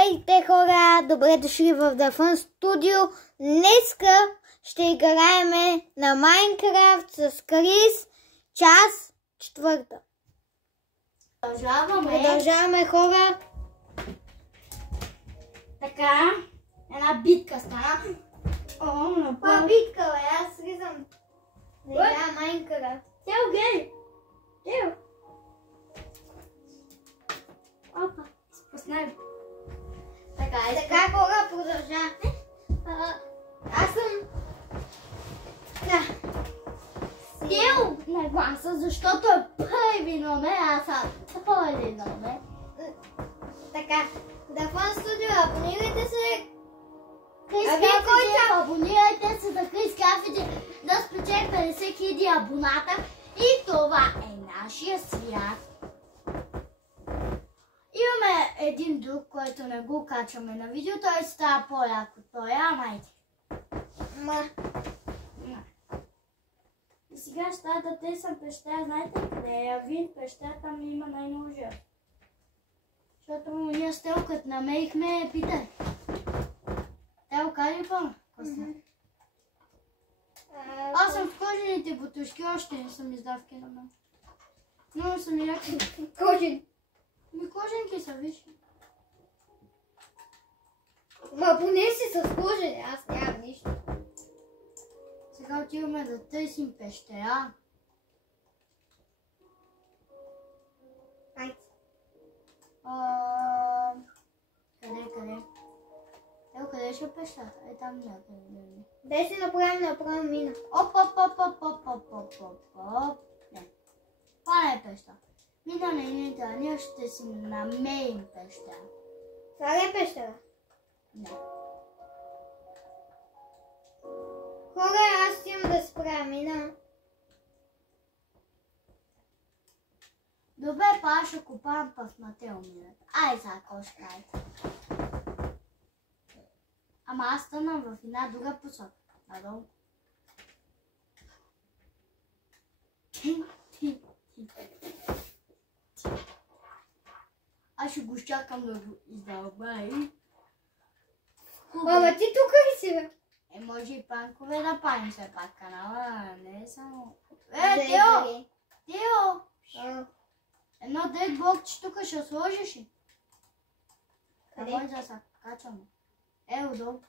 Здравейте хора, добре дошли в The Fun Studio. Днеска ще играем на Майнкрафт с Крис, част 4. Продължаваме хора. Така, една битка стана. Каква битка, бе? Аз слизам да играя Майнкрафт. Тел, гледай! Тел! Опа, спуснай. Така хора, продължаваме. Аз съм... Тел на гласа, защото е първи номер, аз съм втори номер. Така, The Fun Studio, абонирайте се. Абонирайте се за Крис Кафеджи да спечели 50 000 абоната. И това е нашия свят. Имаме един друг, който не го качваме на видео, той става по-як от той, амайте. И сега ще да тесам пещера, знаете къде е? Явин пещера, там има най-много жертва. Защото ние с Тел, като намерихме, питай. Тел, кажи пълно? Аз съм в кожените бутушки, още не съм издавки на мен. Много съм яки. Кожен. Коженки са, виж. Ма поне си с кожен, аз нямам нищо. Сега отиваме да търсим пещера. Айде. Къде? Ето, къде ще е пещерата? Е, там някъде. Дай си направим мина. Оп. Не. Това не е пещера. Мина не, ние ще си намерим пещера. Това ли е пещера? Не. Хора, аз имам да спра мина. Добре, па аз ще купавам пъс на Тел мината. Ай, сега кошкайте. Ама аз стънам в една друга посока. Надолу. Аз ще го чакам да го издълбай. Ама ти тук ли си, бе? Може и панкове да паем все пак канала, не е само... Тео! Едно дед блокче тук ще сложиш ли? Къде? Може да се качваме. Отдолу.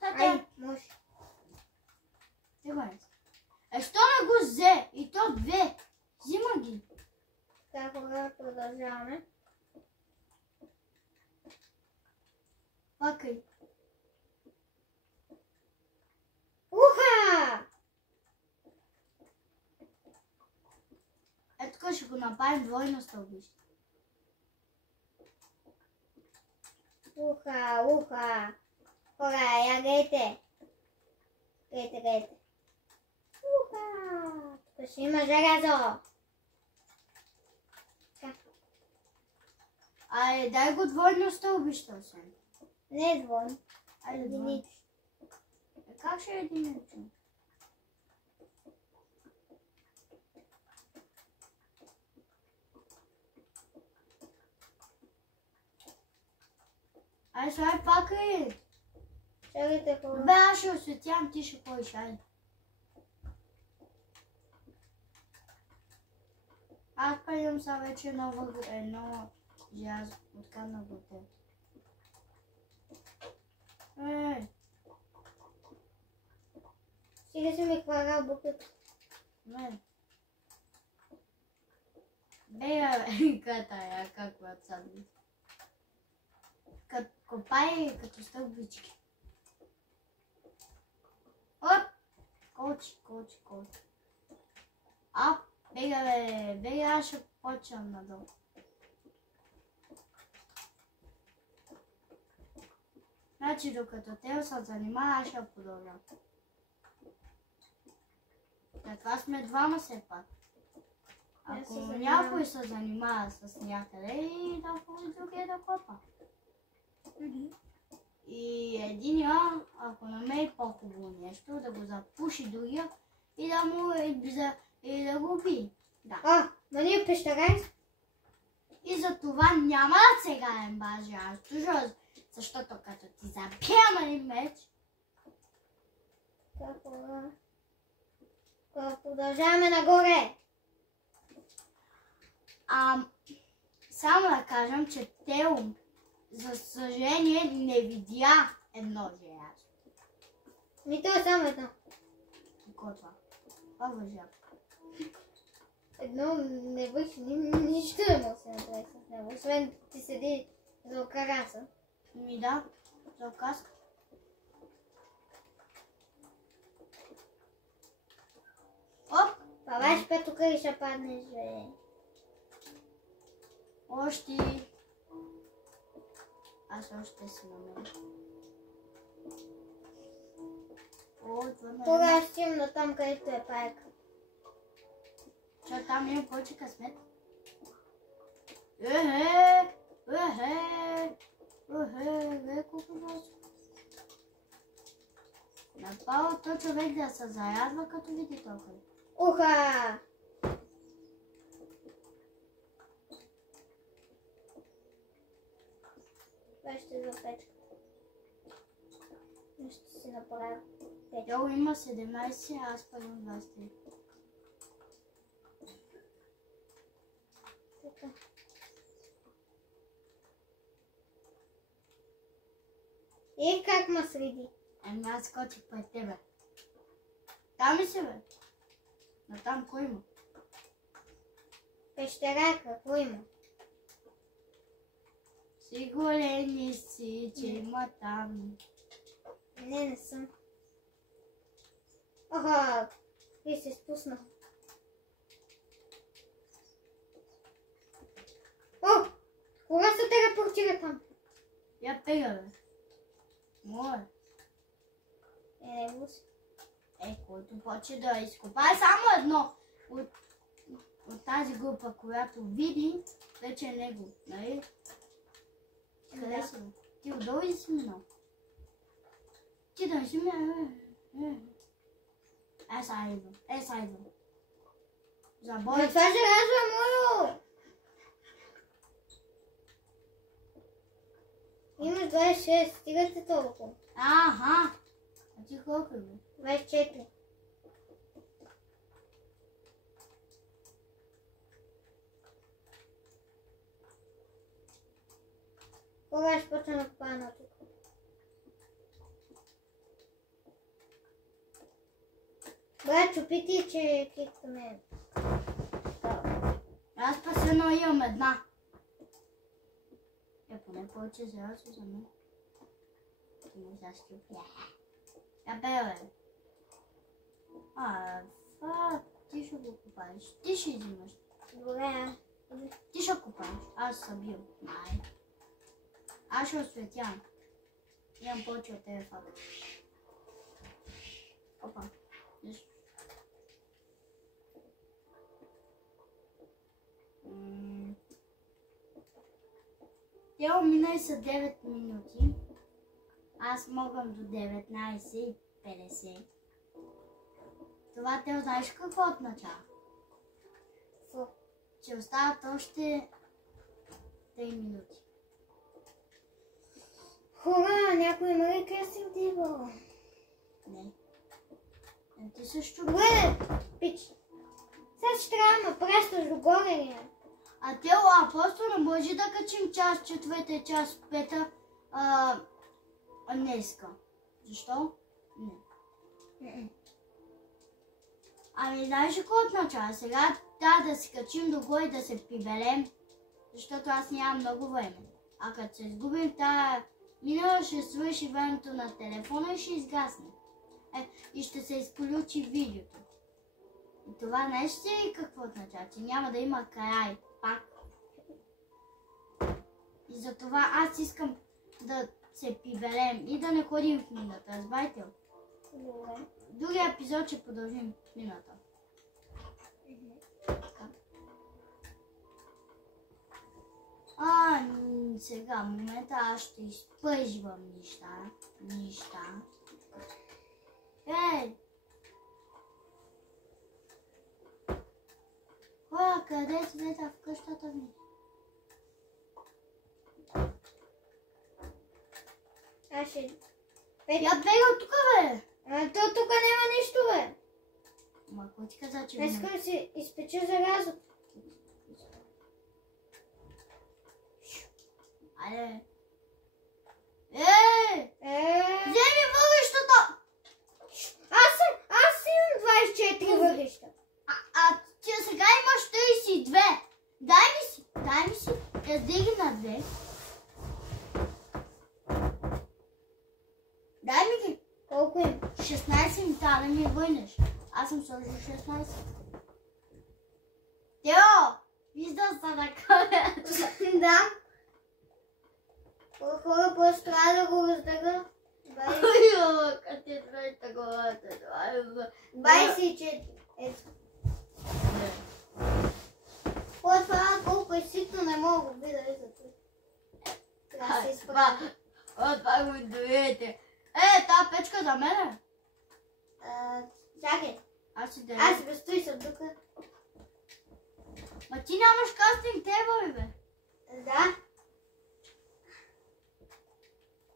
Ай, може. Що не го взе? И то две. Взима ги. Така, хора, продължаваме. Пакай. Уха! Ето тук ще го направим двойно стълбище. Уха! Хора, я гледайте. Гледайте. Уха! Тук ще има желязо. Ай, дай го двойно стълбище, освен. Не е двойно. Айде двойно. Как ще е единичо? Ай, слагай пакай. Чакайте, хора. Добре, аз ще осветявам, ти ще ходиш, айде. Аз пъдам са вече едно желязо, откъдна го те. Сега си ми хвана буката. Не. Бега, ката я, каква цадни. Копай като стълбички. Оп! Кочи. Бега, аз ще почвам надолу. Значи, докато Тео се занимава, аз ще продължа. Това сме двама все пак. Ако някой се занимава с някъде и да ходи другия да копа. И единия, ако намери по-хубаво нещо, да го запуши другия и да му и да го уби. Да. Нали е пещера? И за това няма да се играем бажа, защото като ти забия на меч. Продължаваме нагоре. Само да кажем, че Тео, за съжаление, не видя едно желязо. То е само едно. Какво това? Това въжа. Едно не върши нищо не може да се направи с него. Освен ти седи за окараса. Да, за оказка. Оп! Паваш пет тук и ще паднеш, бе. Още. Аз още си на мен. Кога ще имам на там, където е пайка? Защото там има повече късмет. Колко важно. Направо то човек да се заядва, като види толкова. Уха! Това ще за печка. Нещо си направя. Тео има 17, а аз първам 20. Така. И как ма среди? Аз скочих пред тебе. Там ли си, бе? Но там кой има? Пещера, какво има? Сигурен ли си, че има там? Не съм. Оха, и се спусна. О, кога се телепортира там? Я тега, бе. Моля. Не го си. Който почне да изкопае само едно от тази група, която види, вече е него, нали? Къде си? Ти отдолу ли си минал? Ти да не си минал? Сега идвам. Забой. Но това желязо е моё! Имаш 26, стигате толкова. Аха! А ти колко е? 24. Кога ще почна да копая тук? Брат, чупити, че кикаме. Аз пасено имам една. Поне повече желязо за мен. Ти не защипя. Я бе. Ти ще го купаеш. Ти ще взимаш. Добре. Ти ще купаеш. Аз съм бил. Май. Аз ще осветявам. Имам повече от тебе факт. Опа. Нищо. Тя мина и са 9 минути. Аз могам до 19:50. Това те знаеш какво означава? Че остават още 3 минути. Хора, някой има ли кресинг тейбъл? Не. Ти също. Добре, пич. Сега ще трябва да ме пращаш догоре ли? Тео, просто не може да качим час четвърта и час пета днеска. Защо? Не. Ами знаеш ли какво означава? Сега трябва да се качим догоре и да се приберем, защото аз нямам много време. А като се изгубим тая минала, ще свърши времето на телефона и ще изгасне. И ще се изключи видеото. И това нещо ли какво означава? Че няма да има край. Пак. И затова аз искам да се приберем и да не ходим в мината. Разбирате ли? Добре. Другия епизод ще продължим в мината. Сега, в момента аз ще изпъжвам неща. Ей! Хора, къде сте в къщата ми? нямаше. Я бега тук, бе. То тук няма нищо, бе. Ма, кой ти каза, че Искам да си изпеча желязото. Айде. Вземи Вземи въглищата! Аз имам 24 въглища. Ти сега имаш 32. Дай ми си. Раздей ги на 2. Дай ми ги. Колко има? 16 ми трябва да ми върнеш. Аз съм сложил 16. Тео! Вижда се на камерата. Да. Хора, просто трябва да го раздага. Къде тръгна таковата? 24. Ето. Това колко е ситно, не мога да видя за това. Трябва да се изправя. Това го доете. Тази печка за мен. Чакай. Аз си Аз си безстои съм тук. Ма ти нямаш кастинг тейбъл, бе. Да.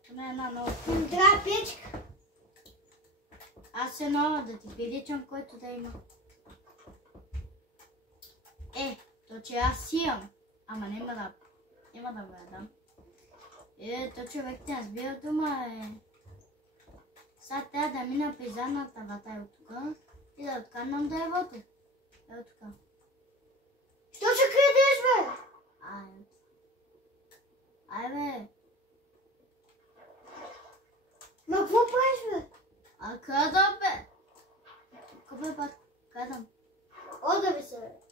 Това е една нова. Трябва печка. Аз се нова да ти приличам, който да има. То че аз си имам. Ама няма да го ядам. То човек те разбира дума, Сега трябва да мина при задната врата от тук и да откарнам дървото. От тук. Що ще крадеш, бе? Ай, бе. Ма какво правиш, бе? Крадам, бе. Купай път, крадам. Да ви се, бе.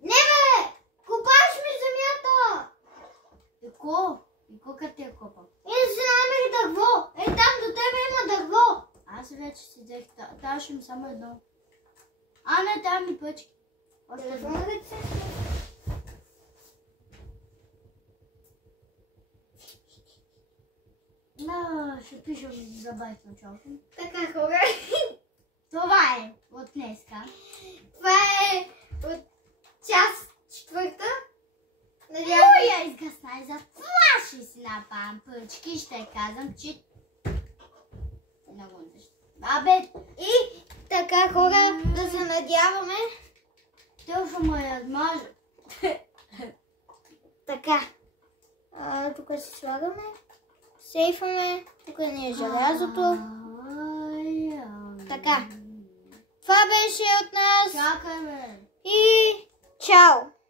Не, бе! Копаш ми земята! Ико къде я копам? И да си намери дърво. Там до тебе има дърво. Аз вече си взех. Даваш им само едно. Не, там ми пъчки. Телефона да ти се ще пиша забавих в началото. Така, хора. Това е от днеска. Това е от час 4. Я изгасна и за това ще си напавам пъчки. Ще казвам, че... Много нещо. И така, хора, да се надяваме. Те ще ме ядмажа. Така. Тук си слагаме. Сейфаме. Тук ни е желязото. Така. Това беше от нас. Чакай, бе. И чао!